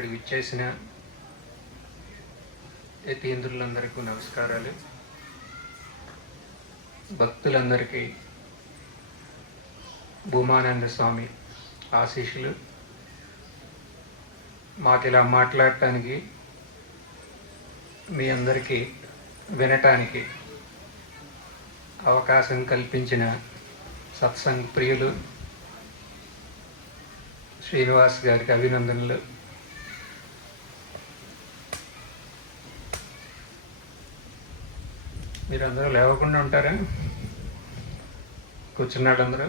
ఇక్కడికి విచ్చేసిన యతీంద్రులందరికీ నమస్కారాలు. భక్తులందరికీ భూమానంద స్వామి ఆశీస్సులు. మాకు ఇలా మాట్లాడటానికి, మీ అందరికీ వినటానికి అవకాశం కల్పించిన సత్సంగ్ ప్రియులు శ్రీనివాస్ గారికి అభినందనలు. మీరందరూ లేవకుండా ఉంటారా? కూర్చున్నాడు అందరూ.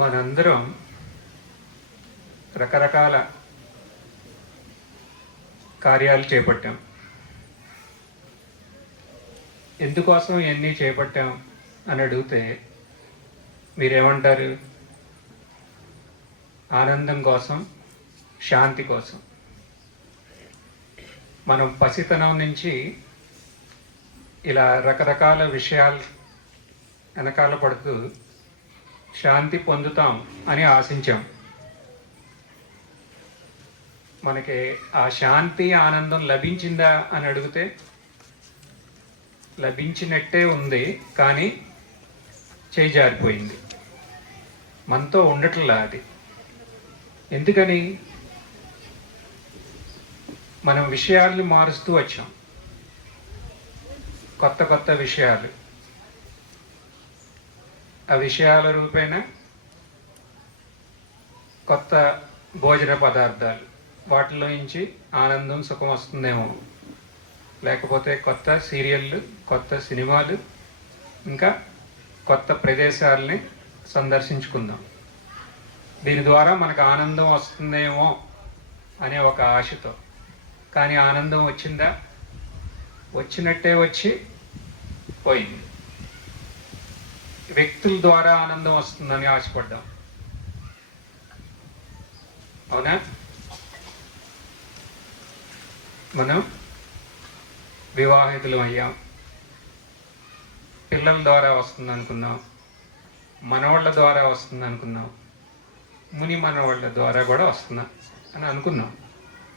మనందరం రకరకాల కార్యాలు చేపట్టాం. ఎందుకోసం ఇవన్నీ చేపట్టాం అని అడిగితే మీరేమంటారు? ఆనందం కోసం, శాంతి కోసం. మనం పసితనం నుంచి ఇలా రకరకాల విషయాలు వెనకాల పడుతూ శాంతి పొందుతాం అని ఆశించాం. మనకి ఆ శాంతి ఆనందం లభించిందా అని అడిగితే లభించినట్టే ఉంది, కానీ చేయి జారిపోయింది, మనతో ఉండట్లా అది. ఎందుకని? మనం విషయాల్ని మారుస్తూ వచ్చాం, కొత్త కొత్త విషయాలు. ఆ విషయాల రూపేణ కొత్త భోజన పదార్థాలు, వాటిలో నుంచి ఆనందం, సుఖం వస్తుందేమో. లేకపోతే కొత్త సీరియళ్ళు, కొత్త సినిమాలు, ఇంకా కొత్త ప్రదేశాలని సందర్శించుకుందాం. దీని ద్వారా మనకు ఆనందం వస్తుందేమో అనే ఒక ఆశతో. కానీ ఆనందం వచ్చిందా? వచ్చినట్టే వచ్చి పోయింది. వ్యక్తుల ద్వారా ఆనందం వస్తుందని ఆశపడ్డాం, అవునా? మనం వివాహితులు అయ్యాం, పిల్లల ద్వారా వస్తుంది అనుకున్నాం, మనవాళ్ళ ద్వారా వస్తుంది అనుకున్నాం, ముని మనవాళ్ళ ద్వారా కూడా వస్తున్నా అని అనుకున్నాం.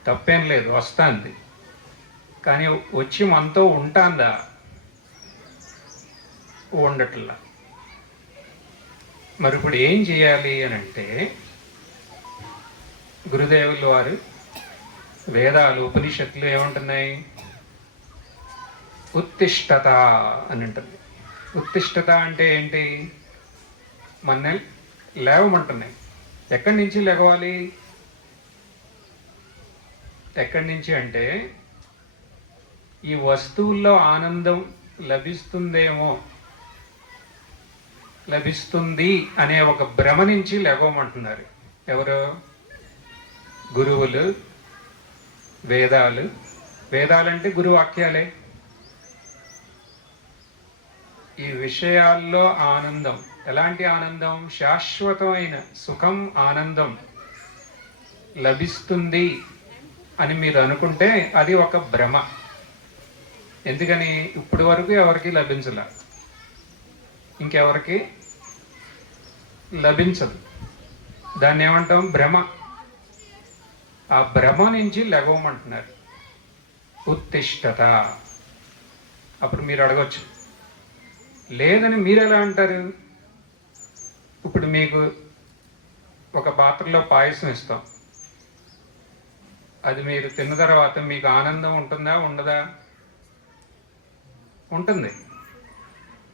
తప్పేం లేదు, వస్తుంది. కానీ వచ్చి మనతో ఉంటాందా? ఉండట్లా. మరి ఇప్పుడు ఏం చేయాలి అని అంటే, గురుదేవుల వారు వేదాలు, ఉపనిషత్తులు ఏమంటున్నాయి? ఉత్తిష్టత అని ఉంటుంది. ఉత్తిష్టత అంటే ఏంటి? మన లేవమంటున్నాయి. ఎక్కడి నుంచి లేవాలి? ఎక్కడి నుంచి అంటే, ఈ వస్తువుల్లో ఆనందం లభిస్తుందేమో, లభిస్తుంది అనే ఒక భ్రమ నుంచి లేవమంటున్నారు. ఎవరు? గురువులు. వేదాలు. వేదాలంటే గురువాక్యాలే. ఈ విషయాల్లో ఆనందం, ఎలాంటి ఆనందం? శాశ్వతమైన సుఖం, ఆనందం లభిస్తుంది అని మీరు అనుకుంటే అది ఒక భ్రమ. ఎందుకని? ఇప్పటి వరకు ఎవరికి లభించలే, ఇంకెవరికి లభించదు. దాన్ని ఏమంటాం? భ్రమ. ఆ భ్రమ నుంచి లెగవమంటున్నారు. ఉత్తిష్టత. అప్పుడు మీరు అడగచ్చు, లేదని మీరు ఎలా అంటారు? ఇప్పుడు మీకు ఒక పాత్రలో పాయసం ఇస్తాం, అది మీరు తిన్న తర్వాత మీకు ఆనందం ఉంటుందా, ఉండదా? ఉంటుంది.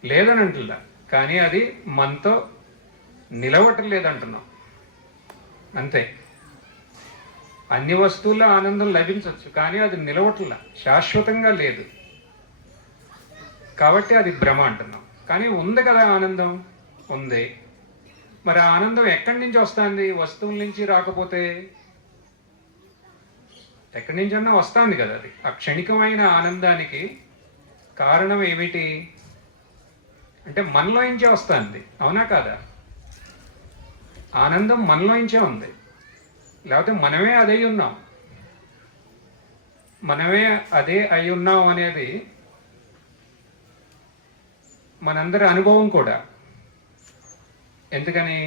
లేదని అంటుందా? కానీ అది మనతో నిలవటం లేదంటున్నాం, అంతే. అన్ని వస్తువుల్లో ఆనందం లభించవచ్చు, కానీ అది నిలవట్లా, శాశ్వతంగా లేదు. కాబట్టి అది భ్రమ అంటున్నాం. కానీ ఉంది కదా ఆనందం, ఉంది. మరి ఆ ఆనందం ఎక్కడి నుంచి వస్తుంది? వస్తువుల నుంచి రాకపోతే ఎక్కడి నుంచన్నా వస్తుంది కదా. అది ఆ క్షణికమైన ఆనందానికి కారణం ఏమిటి అంటే మనలోంచే వస్తుంది, అవునా కాదా? ఆనందం మనలోంచే ఉంది, లేకపోతే మనమే అదే ఉన్నాం. మనమే అదే అయి ఉన్నాం అనేది మనందరి అనుభవం కూడా. ఎందుకని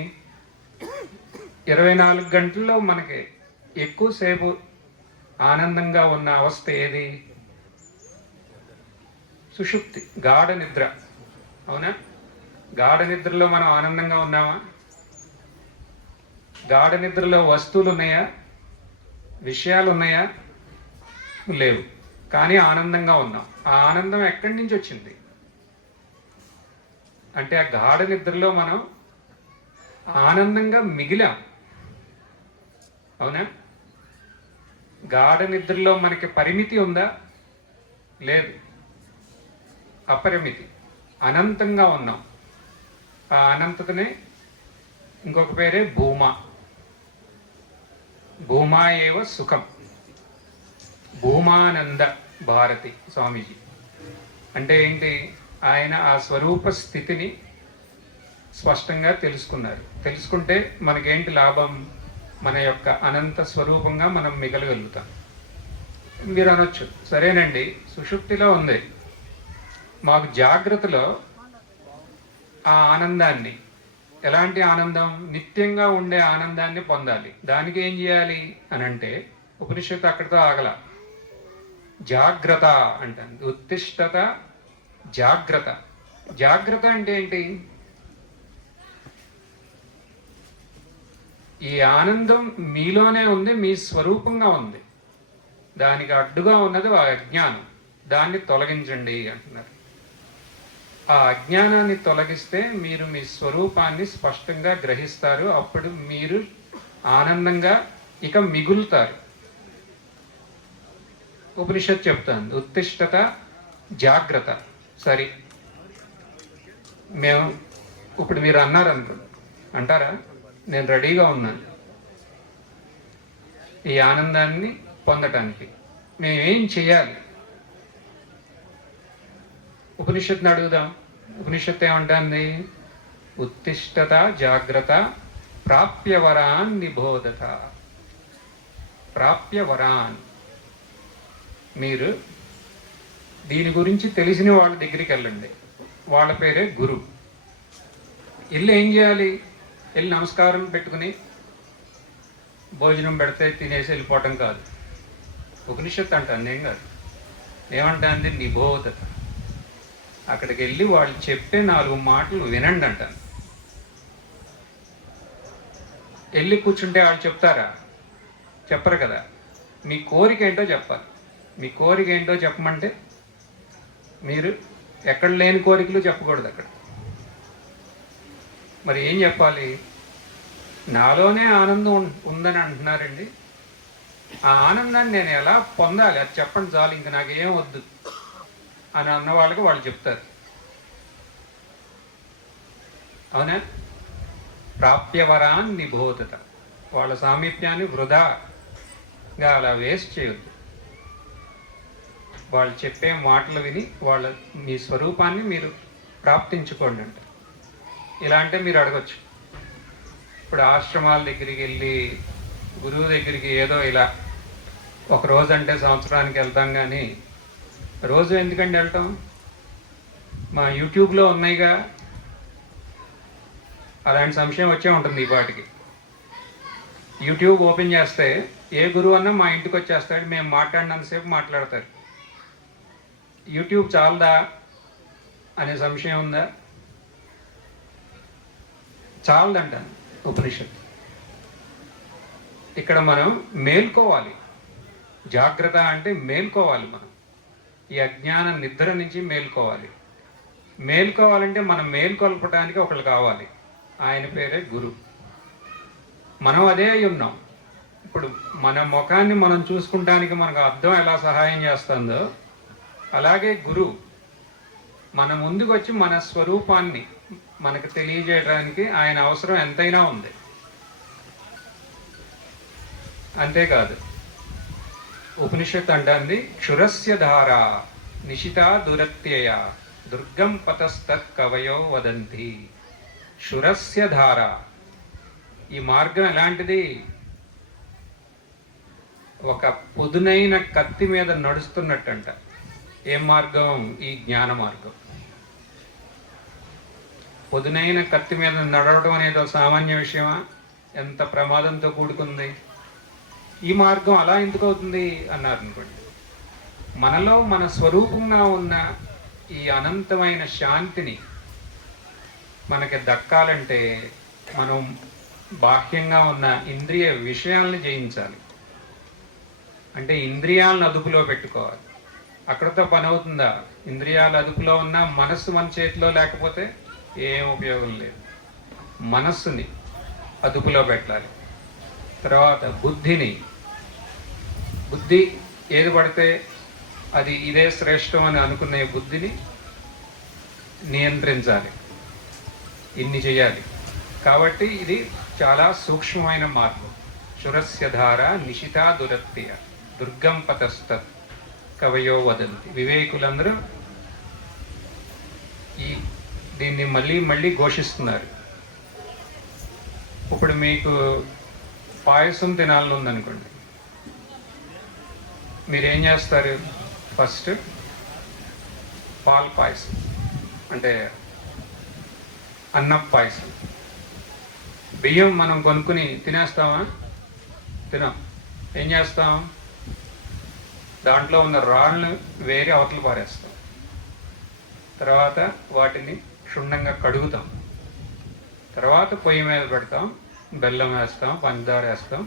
24 గంటల్లో మనకి ఎక్కువసేపు ఆనందంగా ఉన్న అవస్థ ఏది? సుషుప్తి, గాఢ నిద్ర. అవునా? గాఢ నిద్రలో మనం ఆనందంగా ఉన్నామా? గాఢ నిద్రలో వస్తువులు ఉన్నాయా? విషయాలు ఉన్నాయా? లేవు. కానీ ఆనందంగా ఉన్నాం. ఆ ఆనందం ఎక్కడి నుంచి వచ్చింది అంటే ఆ గాఢ నిద్రలో మనం ఆనందంగా మిగిలాం. అవునా? గాఢ నిద్రలో మనకి పరిమితి ఉందా? లేదు, అపరిమితి, అనంతంగా ఉన్నాం. ఆ అనంతతనే ఇంకొక పేరే భూమా. భూమా ఏవ సుఖం. భూమానంద భారతి స్వామీజీ అంటే ఏంటి? ఆయన ఆ స్వరూప స్థితిని స్పష్టంగా తెలుసుకున్నారు. తెలుసుకుంటే మనకేంటి లాభం? మన యొక్క అనంత స్వరూపంగా మనం మిగలగలుగుతాం. మీరు అనొచ్చు, సరేనండి సుషుప్తిలో ఉంది, మాకు జాగ్రత్తలో ఆ ఆనందాన్ని, ఎలాంటి ఆనందం? నిత్యంగా ఉండే ఆనందాన్ని పొందాలి. దానికి ఏం చేయాలి అని అంటే ఉపనిషత్తు అక్కడితో ఆగల. జాగ్రత్త అంటాను. ఉత్తిష్టత, జాగ్రత్త. జాగ్రత్త అంటే ఏంటి? ఈ ఆనందం మీలోనే ఉంది, మీ స్వరూపంగా ఉంది. దానికి అడ్డుగా ఉన్నది ఆ అజ్ఞానం. దాన్ని తొలగించండి అంటున్నారు. ఆ అజ్ఞానాన్ని తొలగిస్తే మీరు మీ స్వరూపాన్ని స్పష్టంగా గ్రహిస్తారు. అప్పుడు మీరు ఆనందంగా ఇక మిగులుతారు. ఉపనిషత్తు చెప్తాను, ఉత్తిష్టత, జాగ్రత్త. సరే, మేము ఇప్పుడు మీరు అన్నారనుకో, అంటారా? నేను రెడీగా ఉన్నాను ఈ ఆనందాన్ని పొందటానికి. మేమేం చేయాలి? ఉపనిషత్తుని అడుగుదాం. ఉపనిషత్తు ఏమంటుంది? ఉత్తిష్టత, జాగ్రత్త, ప్రాప్యవరాన్ నిబోధత. ప్రాప్యవరాన్. మీరు దీని గురించి తెలిసిన వాళ్ళ దగ్గరికి వెళ్ళండి. వాళ్ళ పేరే గురు. వెళ్ళి ఏం చేయాలి? వెళ్ళి నమస్కారం పెట్టుకుని భోజనం పెడితే తినేసి వెళ్ళిపోవటం కాదు. ఉపనిషత్తు అంటాను, నేను కాదు. ఏమంటాంది? నిబోధత. అక్కడికి వెళ్ళి వాళ్ళు చెప్పే 4 మాటలు వినండి అంటాను. వెళ్ళి కూర్చుంటే వాళ్ళు చెప్తారా? చెప్పరు కదా. మీ కోరిక ఏంటో చెప్పాలి. మీ కోరిక ఏంటో చెప్పమంటే మీరు ఎక్కడ లేని కోరికలు చెప్పకూడదు అక్కడ. మరి ఏం చెప్పాలి? నాలోనే ఆనందం ఉందని అంటున్నారండి. ఆ ఆనందాన్ని నేను ఎలా పొందాలి? అది చెప్పండి చాలు, ఇంక నాకేం వద్దు అని అన్న వాళ్ళకి వాళ్ళు చెప్తారు. అవునా? ప్రాప్యవరాన్ నిబోధత. వాళ్ళ సామీప్యాన్ని వృధాగా అలా వేస్ట్ చేయొద్దు. వాళ్ళు చెప్పే మాటలు విని మీ స్వరూపాన్ని మీరు ప్రాప్తించుకోండి అంట. ఇలా అంటే మీరు అడగచ్చు, ఇప్పుడు ఆశ్రమాల దగ్గరికి వెళ్ళి గురువు దగ్గరికి ఏదో ఇలా ఒక రోజు అంటే సంవత్సరానికి వెళ్తాం, కానీ రోజు ఎందుకండి వెళ్తాం? మా యూట్యూబ్లో ఉన్నాయిగా. అలాంటి సంశయం వచ్చే ఉంటుంది ఈ పాటికి. యూట్యూబ్ ఓపెన్ చేస్తే ఏ గురువు అన్నా మా ఇంటికి వచ్చేస్తాడు, మేము మాట్లాడినంతసేపు మాట్లాడతారు. యూట్యూబ్ చాలదా అనే సంశయం ఉందా? చాలదంటాను ఉపనిషత్తు. ఇక్కడ మనం మేల్కోవాలి. జాగ్రత్త అంటే మేల్కోవాలి. మనం ఈ అజ్ఞాన నిద్ర నుంచి మేల్కోవాలి. మేల్కోవాలంటే మనం మేల్కొల్పడానికి ఒకళ్ళు కావాలి. ఆయన పేరే గురు. మనం అదే అయి ఉన్నాం. ఇప్పుడు మన ముఖాన్ని మనం చూసుకుంటానికి మనకు అర్థం ఎలా సహాయం చేస్తుందో, అలాగే గురువు మన ముందుకు వచ్చి మన స్వరూపాన్ని మనకు తెలియజేయడానికి ఆయన అవసరం ఎంతైనా ఉంది. అంతేకాదు, ఉపనిషత్తు అంటుంది, క్షురస్య ధార నిశితా దురత్యయ దుర్గం పతస్తత్ కవయో వదంతి. క్షురస్య ధార. ఈ మార్గం ఎలాంటిది? ఒక పొదునైన కత్తి మీద నడుస్తున్నట్టంట. ఏం మార్గం? ఈ జ్ఞాన మార్గం. పొదునైన కత్తి మీద నడవడం అనేది సామాన్య విషయమా? ఎంత ప్రమాదంతో కూడుకుంది. ఈ మార్గం అలా ఎందుకు అవుతుంది అన్నారు అనుకోండి. మనలో మన స్వరూపంగా ఉన్న ఈ అనంతమైన శాంతిని మనకి దక్కాలంటే మనం బాహ్యంగా ఉన్న ఇంద్రియ విషయాలను జయించాలి. అంటే ఇంద్రియాలను అదుపులో పెట్టుకోవాలి. అక్కడతో పని అవుతుందా? ఇంద్రియాలు అదుపులో ఉన్న మనస్సు మన చేతిలో లేకపోతే ఏం ఉపయోగం లేదు. మనస్సుని అదుపులో పెట్టాలి. తర్వాత బుద్ధి ఏది పడితే అది ఇదే శ్రేష్టం అని అనుకునే బుద్ధిని నియంత్రించాలి. ఇన్ని చేయాలి. కాబట్టి ఇది చాలా సూక్ష్మమైన మార్గం. శురస్య ధార నిశితా దురత్య దుర్గం పతస్తత్ కవయో వదంతి. వివేకులందరూ దీన్ని మళ్ళీ మళ్ళీ ఘోషిస్తున్నారు. ఇప్పుడు మీకు పాయసం తినాలని ఉందనుకోండి, మీరేం చేస్తారు? ఫస్ట్ పాల పాయసం అంటే అన్నం పాయసం. బియ్యం మనం కొనుక్కుని తినేస్తామా? తినాం. ఏం చేస్తాం? దాంట్లో ఉన్న రాళ్ళను వేరే అవతల పారేస్తాం. తర్వాత వాటిని క్షుణ్ణంగా కడుగుతాం. తర్వాత పొయ్యి మీద పెడతాం, బెల్లం వేస్తాం, పంచదార వేస్తాం.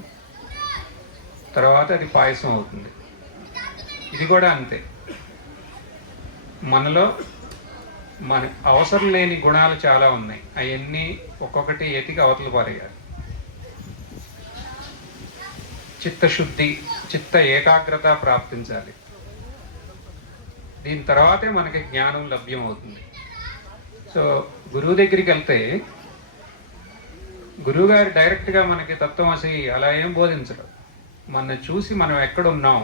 తర్వాత అది పాయసం అవుతుంది. ఇది కూడా అంతే. మనలో మన అవసరం లేని గుణాలు చాలా ఉన్నాయి. అవన్నీ ఒక్కొక్కటి ఎతికి అవతల పారేయాలి. చిత్తశుద్ధి, చిత్త ఏకాగ్రత ప్రాప్తించాలి. దీని తర్వాతే మనకి జ్ఞానం లభ్యం అవుతుంది. సో గురువు దగ్గరికి వెళ్తే గురువుగారు డైరెక్ట్గా మనకి తత్వమసి అలా ఏం బోధించరు. మన చూసి మనం ఎక్కడున్నాం,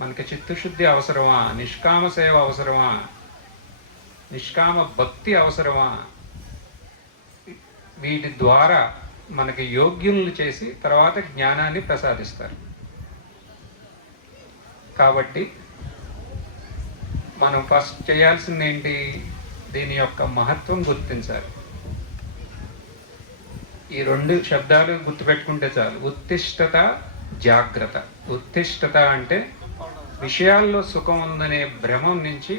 మనకి చిత్తశుద్ధి అవసరమా, నిష్కామ సేవ అవసరమా, నిష్కామ భక్తి అవసరమా, వీటి ద్వారా మనకి యోగ్యులను చేసి తర్వాత జ్ఞానాన్ని ప్రసాదిస్తారు. కాబట్టి మనం ఫస్ట్ చేయాల్సింది ఏంటి? దీని యొక్క మహత్వం గుర్తించాలి. ఈ రెండు శబ్దాలు గుర్తుపెట్టుకుంటే చాలు. ఉత్తిష్టత, జాగ్రత్త. ఉత్తిష్టత అంటే విషయాల్లో సుఖం ఉందనే భ్రమం నుంచి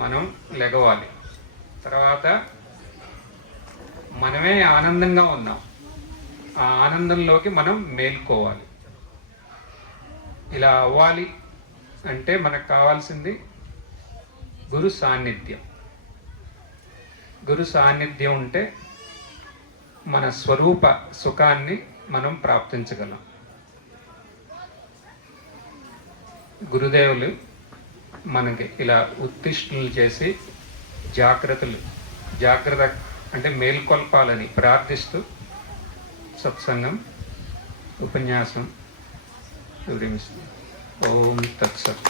మనం లెగవాలి. తర్వాత మనమే ఆనందంగా ఉన్నాం, ఆ ఆనందంలోకి మనం మేల్కోవాలి. ఇలా అవ్వాలి అంటే మనకు కావాల్సింది గురు సాన్నిధ్యం. గురు సాన్నిధ్యం ఉంటే మన స్వరూప సుఖాన్ని మనం ప్రాప్తించగలం. గురుదేవులు మనకి ఇలా ఉత్తిష్ఠులు చేసి జాగ్రత్త అంటే మేల్కొల్పాలని ప్రార్థిస్తూ సత్సంగం ఉపన్యాసం వివరిస్తుంది. ఓం తత్సత్.